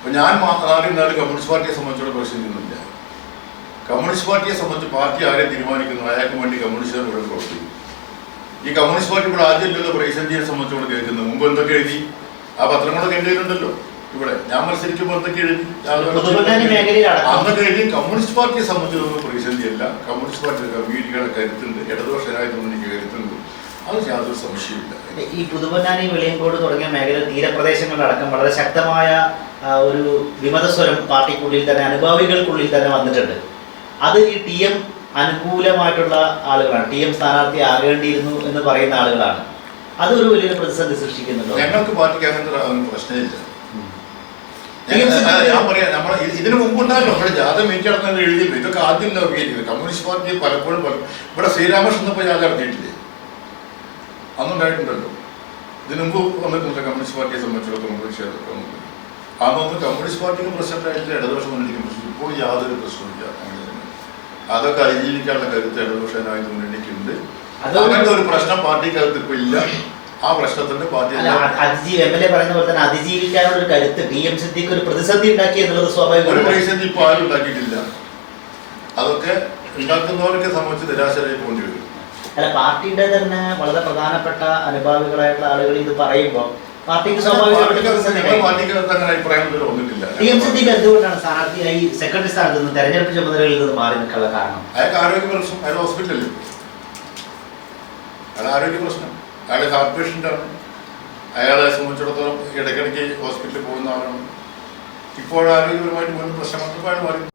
അപ്പം ഞാൻ ആദ്യം കമ്മ്യൂണിസ്റ്റ് പാർട്ടിയെ സംബന്ധിച്ചുള്ള പ്രശ്നമൊന്നുമില്ല. കമ്മ്യൂണിസ്റ്റ് പാർട്ടിയെ സംബന്ധിച്ച് പാർട്ടി ആരെ തീരുമാനിക്കുന്നു അയാൾക്ക് വേണ്ടി കമ്മ്യൂണിസ്റ്റുകാർ ഇവിടെ പ്രവർത്തിക്കും. ഈ കമ്മ്യൂണിസ്റ്റ് പാർട്ടി ഇവിടെ ആദ്യമില്ലല്ലോ പ്രതിസന്ധിയെ സംബന്ധിച്ചോട് കേൾക്കുന്നത്. മുമ്പ് എന്തൊക്കെ എഴുതി ആ പത്രങ്ങളൊക്കെ എൻ്റെ കയ്യിലുണ്ടല്ലോ. ഇവിടെ ഞാൻ മത്സരിക്കുമ്പോൾ എന്തൊക്കെ എഴുതി അന്നൊക്കെ എഴുതി. കമ്മ്യൂണിസ്റ്റ് പാർട്ടിയെ സംബന്ധിച്ചൊന്നും പ്രതിസന്ധിയല്ല. കമ്മ്യൂണിസ്റ്റ് പാർട്ടിയുടെ വീടുകളുടെ കരുത്തുണ്ട്, ഇടതുപക്ഷരായതൊന്നും എനിക്ക് കരുത്തുണ്ട്, അത് യാതൊരു സംശയമില്ല. ഈ പുതുപൊന്നാനി വെളിയങ്കോട് തുടങ്ങിയ മേഖല തീരപ്രദേശങ്ങളിലടക്കം വളരെ ശക്തമായ ഒരു വിമതസ്വരം പാർട്ടിക്കുള്ളിൽ തന്നെ അനുഭാവികൾക്കുള്ളിൽ തന്നെ വന്നിട്ടുണ്ട്. അത് ഈ TM അനുകൂലമായിട്ടുള്ള ആളുകളാണ്, TM സ്ഥാനാർത്ഥി ആകേണ്ടിയിരുന്നു എന്ന് പറയുന്ന ആളുകളാണ്. അതൊരു വലിയൊരു പ്രതിസന്ധി സൃഷ്ടിക്കുന്നുണ്ടോ? ഞങ്ങൾക്ക് പാർട്ടിക്ക് അങ്ങനത്തെ പ്രശ്നമില്ല. ഞാൻ പറയാം, നമ്മൾ ഇതിനു മുമ്പുണ്ടായല്ലോ നമ്മുടെ ജാഥ മീറ്റടക്കുന്നത് എഴുതിയില്ല. ഇതൊക്കെ ആദ്യം ഉപയോഗിക്കുന്നത് കമ്മ്യൂണിസ്റ്റ് പാർട്ടി പലപ്പോഴും ഇവിടെ ശ്രീരാമകൃഷ്ണൻ ഇപ്പോൾ ജാഥ നടത്തിയിട്ടില്ലേ? അന്നുണ്ടായിട്ടുണ്ടല്ലോ. ഇതിനു മുമ്പ് വന്നിട്ടില്ല കമ്മ്യൂണിസ്റ്റ് പാർട്ടിയെ സംബന്ധിച്ചിടത്തോളം പ്രതിഷേധമൊക്കെ വന്നിട്ടുണ്ട്. അതൊന്നും കമ്മ്യൂണിസ്റ്റ് പാർട്ടിക്ക് പ്രശ്നമായിട്ടില്ല, ഇടതുപക്ഷ മുന്നണിക്ക് പ്രശ്നം. ഇപ്പോൾ യാതൊരു പ്രശ്നമില്ല. അതൊക്കെ അതിജീവിക്കാനുള്ള കരുത്ത് ഇടതുപക്ഷനായ മുന്നണിക്കുണ്ട്. അങ്ങനത്തെ ഒരു പ്രശ്നം പാർട്ടിക്കകത്ത് ഇപ്പൊ ഇല്ല. ആ പ്രശ്നത്തിന്റെ പാർട്ടി MLA പറയുന്ന പോലെ തന്നെ അതിജീവിക്കാനുള്ള ഒരു കരുത്ത് TM സിദ്ദീഖ് ഒരു പ്രതിസന്ധി ഉണ്ടാക്കി എന്നുള്ളത് സ്വാഭാവികമാണ്. പ്രതിസന്ധി ഇപ്പൊ ആരും ഉണ്ടാക്കിയിട്ടില്ല. അതൊക്കെ ഉണ്ടാക്കുന്നവരൊക്കെ സംബന്ധിച്ച് നിരാശരായി പോകേണ്ടി വരും. അല്ല, പാർട്ടിയുടെ തന്നെ വളരെ പ്രധാനപ്പെട്ട അനുഭാവികളായിട്ടുള്ള ആളുകൾ ഇത് പറയുമ്പോൾ പാർട്ടിക്ക് സ്വാഭാവികമായിട്ട് TM സിദ്ദീഖ് എന്തുകൊണ്ടാണ് സ്ഥാനാർത്ഥിയായി സെക്രട്ടറി സ്ഥാനത്ത് നിന്ന് തെരഞ്ഞെടുപ്പ് ചുമതലകളിൽ നിന്ന് മാറി നിൽക്കാനുള്ള കാരണം? അയാൾക്ക് ആരോഗ്യ പ്രശ്നം, അയാൾ ഹോസ്പിറ്റലിൽ, അയാൾ ആരോഗ്യ പ്രശ്നം, അയാൾ ഹാർട്ട് പേഷ്യൻ്റാണ്. അയാളെ സംബന്ധിച്ചിടത്തോളം ഇടയ്ക്കിടയ്ക്ക് ഹോസ്പിറ്റലിൽ പോകുന്ന ആളാണ്. ഇപ്പോൾ ആരോഗ്യപരമായിട്ട് മുൻ പ്രശ്നം വന്നപ്പോൾ അയാൾ മാറി.